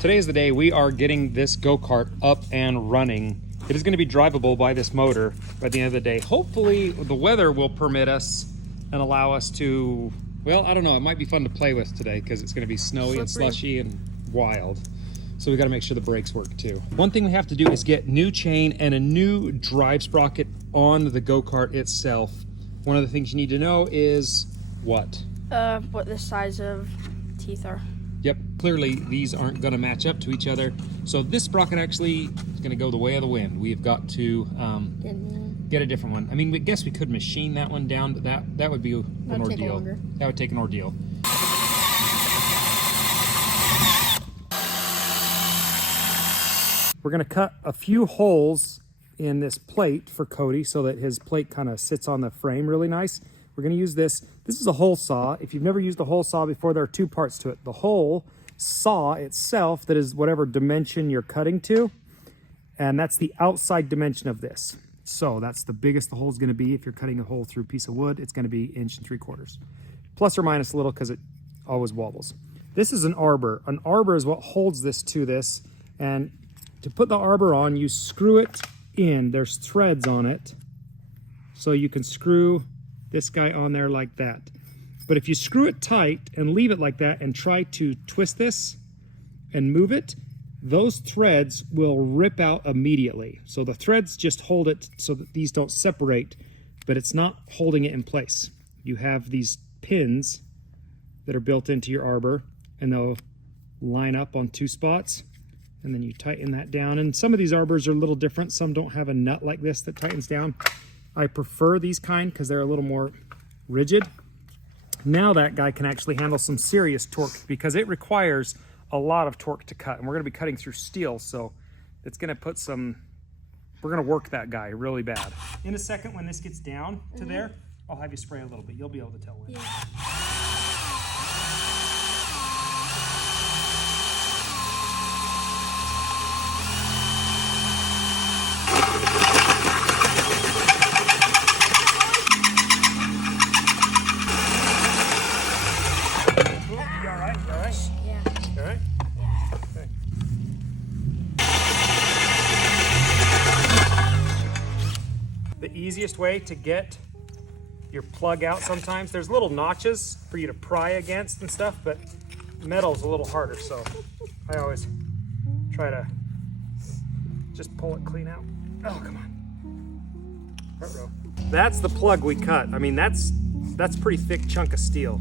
Today is the day we are getting this go-kart up and running. It is going to be drivable by this motor by the end of the day. Hopefully the weather will permit us and allow us to, well, I don't know, it might be fun to play with today because it's going to be snowy and slushy and wild. So we got to make sure the brakes work too. One thing we have to do is get new chain and a new drive sprocket on the go-kart itself. One of the things you need to know is what the size of teeth are. Yep, clearly these aren't going to match up to each other. So this sprocket actually is going to go the way of the wind. We've got to get a different one. I mean, we guess we could machine that one down, but that would be an ordeal. That would take an ordeal. We're going to cut a few holes in this plate for Cody so that his plate kind of sits on the frame really nice. We're going to use this. This is a hole saw. If you've never used a hole saw before, there are two parts to it. The hole saw itself, that is whatever dimension you're cutting to, and that's the outside dimension of this. So that's the biggest the hole is going to be. If you're cutting a hole through a piece of wood, it's going to be 1 3/4 inches. Plus or minus a little because it always wobbles. This is an arbor. An arbor is what holds this to this, and to put the arbor on, you screw it in. There's threads on it, so you can screw this guy on there like that. But if you screw it tight and leave it like that and try to twist this and move it, those threads will rip out immediately. So the threads just hold it so that these don't separate, but it's not holding it in place. You have these pins that are built into your arbor, and they'll line up on 2 spots, and then you tighten that down. And some of these arbors are a little different. Some don't have a nut like this that tightens down. I prefer these kind because they're a little more rigid. Now that guy can actually handle some serious torque because it requires a lot of torque to cut. And we're going to be cutting through steel, so it's going to put some, we're going to work that guy really bad. In a second, when this gets down to there, I'll have you spray a little bit. You'll be able to tell when. The easiest way to get your plug out, sometimes there's little notches for you to pry against and stuff, but metal's a little harder, so I always try to just pull it clean out. Oh, come on. Front row. That's the plug we cut. I mean, that's a pretty thick chunk of steel.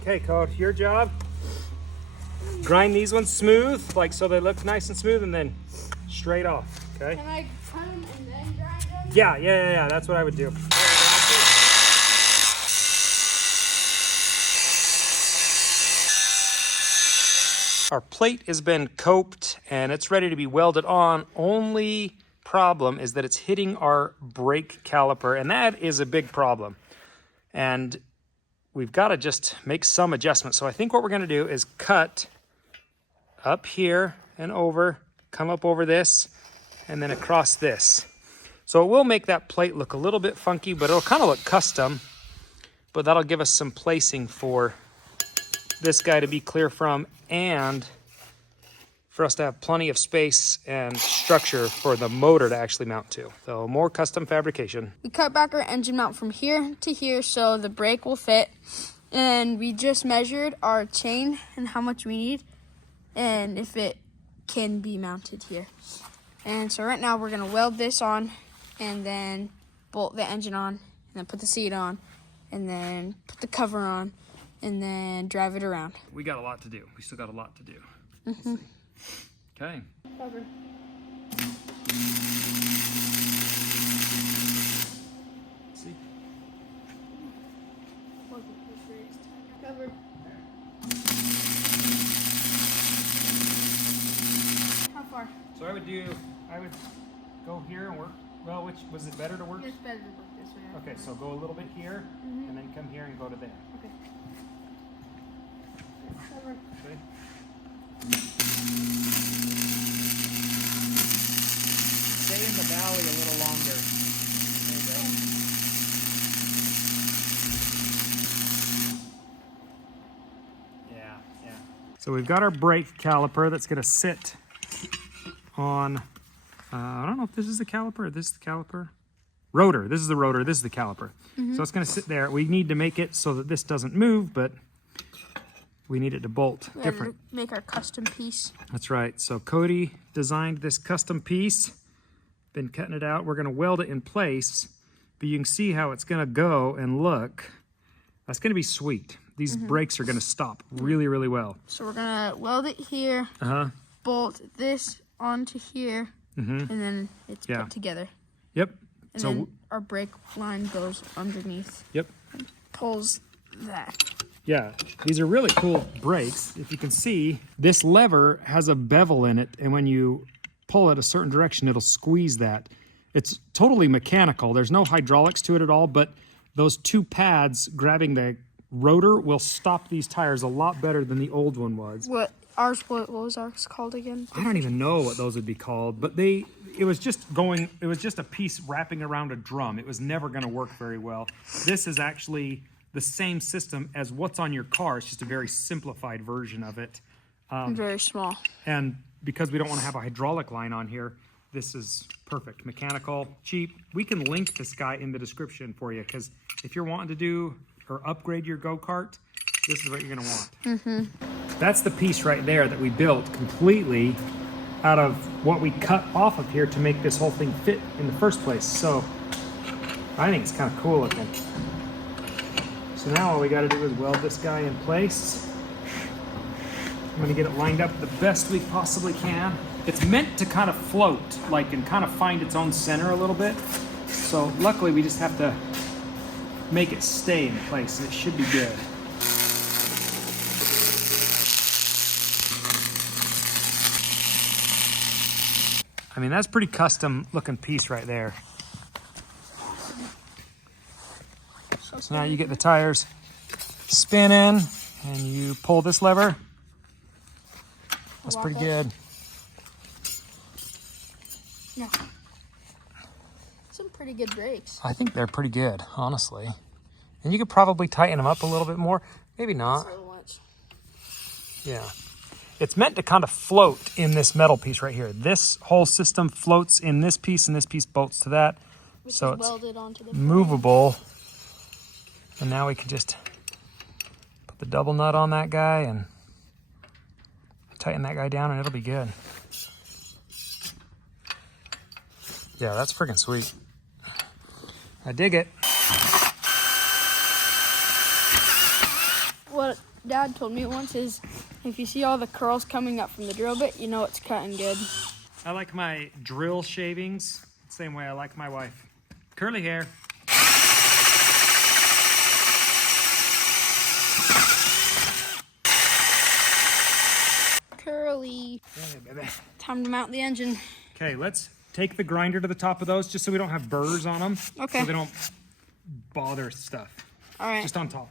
Okay, Code, your job. Grind these ones smooth, like so they look nice and smooth, and then straight off, okay? Can I cut them and then grind them? Yeah, that's what I would do. Our plate has been coped and it's ready to be welded on. Only problem is that it's hitting our brake caliper, and that is a big problem. And we've got to just make some adjustments. So I think what we're going to do is cut up here and over, come up over this, and then across this. So it will make that plate look a little bit funky, but it'll kind of look custom. But that'll give us some placing for this guy to be clear from, and for us to have plenty of space and structure for the motor to actually mount to. So more custom fabrication. We cut back our engine mount from here to here so the brake will fit. And we just measured our chain and how much we need and if it can be mounted here. And so right now we're gonna weld this on and then bolt the engine on and then put the seat on and then put the cover on and then drive it around. We got a lot to do. We still got a lot to do. Okay. Cover. See? Cover. How far? So I would go here and work. Well, which was it better to work? It's better to work this way. Okay, so go a little bit here and then come here and go to there. Okay. Cover. Okay. Stay in the valley a little longer. There you go. Yeah. So we've got our brake caliper that's going to sit on, I don't know if this is the caliper, this is the caliper. Rotor, this is the rotor, this is the caliper. So it's going to sit there. We need to make it so that this doesn't move, but we need it to bolt different. Make our custom piece. That's right. So Cody designed this custom piece, been cutting it out. We're going to weld it in place, but you can see how it's going to go and look. That's going to be sweet. These brakes are going to stop really, really well. So we're going to weld it here, bolt this onto here, and then it's put together. Yep. And then our brake line goes underneath. Yep. And pulls that. Yeah, these are really cool brakes. If you can see, this lever has a bevel in it, and when you pull it a certain direction, it'll squeeze that. It's totally mechanical. There's no hydraulics to it at all, but those two pads grabbing the rotor will stop these tires a lot better than the old one was. What was ours called again? I don't even know what those would be called, but it was just a piece wrapping around a drum. It was never going to work very well. This is actually the same system as what's on your car. It's just a very simplified version of it. Very small. And because we don't want to have a hydraulic line on here, this is perfect. Mechanical, cheap. We can link this guy in the description for you, because if you're wanting to do or upgrade your go-kart, this is what you're going to want. That's the piece right there that we built completely out of what we cut off of here to make this whole thing fit in the first place. So I think it's kind of cool looking. So now all we got to do is weld this guy in place. I'm going to get it lined up the best we possibly can. It's meant to kind of float, and kind of find its own center a little bit. So luckily we just have to make it stay in place, and it should be good. I mean, that's pretty custom looking piece right there. So now you get the tires spinning and you pull this lever. That's pretty good. Yeah. Some pretty good brakes. I think they're pretty good, honestly. And you could probably tighten them up a little bit more. Maybe not. That's a little much. Yeah. It's meant to kind of float in this metal piece right here. This whole system floats in this piece, and this piece bolts to that. Which so is it's welded onto the movable. And now we can just put the double nut on that guy and tighten that guy down, and it'll be good. Yeah, that's freaking sweet. I dig it. What Dad told me once is, if you see all the curls coming up from the drill bit, you know it's cutting good. I like my drill shavings the same way I like my wife. Curly hair. Curly. Yeah, baby. Time to mount the engine. Okay, let's take the grinder to the top of those just so we don't have burrs on them. Okay. So they don't bother stuff. All right. Just on top.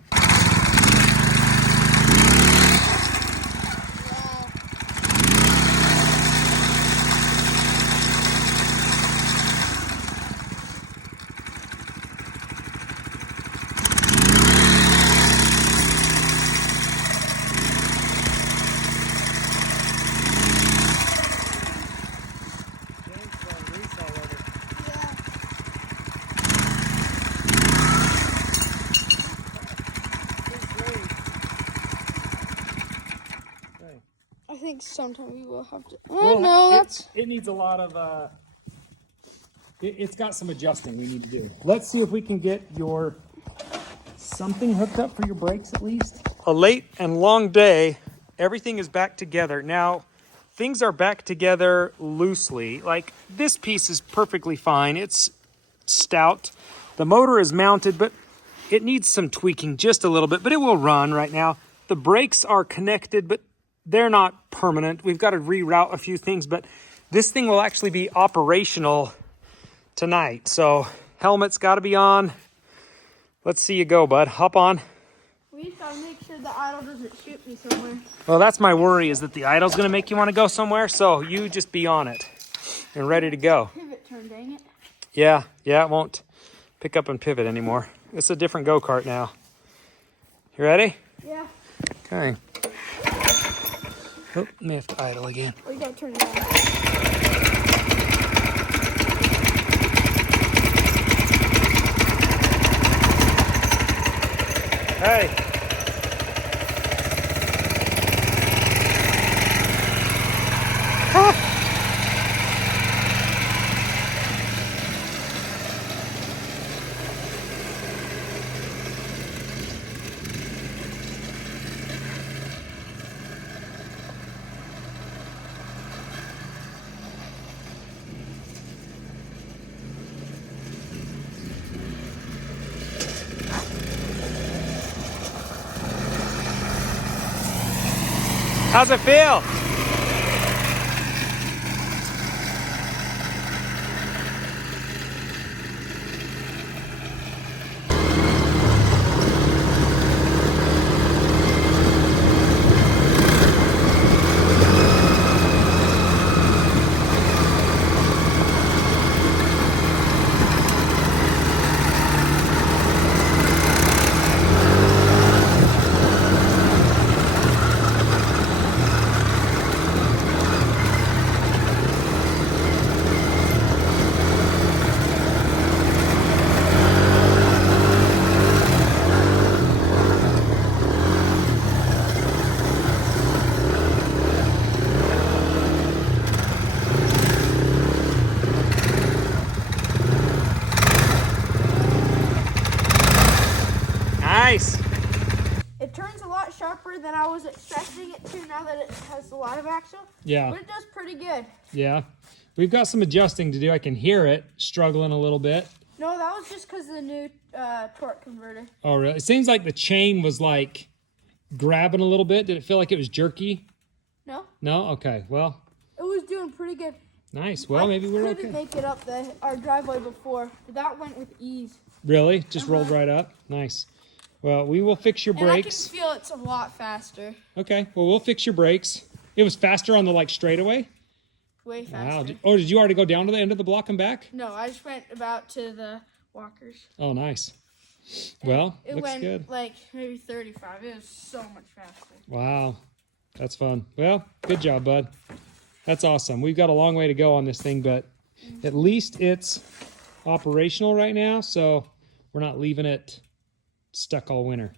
I think sometime we will have to. Well, No, that's. It needs a lot of. It's got some adjusting we need to do. Let's see if we can get your something hooked up for your brakes at least. A late and long day. Everything is back together now. Things are back together loosely. Like this piece is perfectly fine. It's stout. The motor is mounted, but it needs some tweaking just a little bit. But it will run right now. The brakes are connected, but they're not permanent. We've got to reroute a few things, but this thing will actually be operational tonight. So helmet's got to be on. Let's see you go, bud. Hop on. We just gotta make sure the idle doesn't shoot me somewhere. Well, that's my worry, is that the idle's going to make you want to go somewhere. So you just be on it and ready to go. Pivot turn, dang it. Yeah, it won't pick up and pivot anymore. It's a different go-kart now. You ready? Yeah. Okay. Oh, may have to idle again. Or you gotta turn it on. Hey. Ah. How's it feel? Nice. It turns a lot sharper than I was expecting it to now that it has a lot of axle. Yeah. But it does pretty good. Yeah. We've got some adjusting to do. I can hear it struggling a little bit. No, that was just because of the new torque converter. Oh, really? It seems like the chain was like grabbing a little bit. Did it feel like it was jerky? No. No? Okay. Well, It was doing pretty good. nice. Well, maybe we're I okay. couldn't make it up our driveway before. That went with ease. Really? Just rolled right up? Nice. Well, we will fix your And I can brakes. feel it's a lot faster. Okay. Well, we'll fix your brakes. It was faster on the like straightaway? Way Wow. faster. Oh, did you already go down to the end of the block and back? No, I just went about to the walkers. Oh, nice. Well, It looks went good. like maybe 35. It was so much faster. Wow. That's fun. Well, good job, bud. That's awesome. We've got a long way to go on this thing, but at least it's operational right now, so we're not leaving it stuck all winter.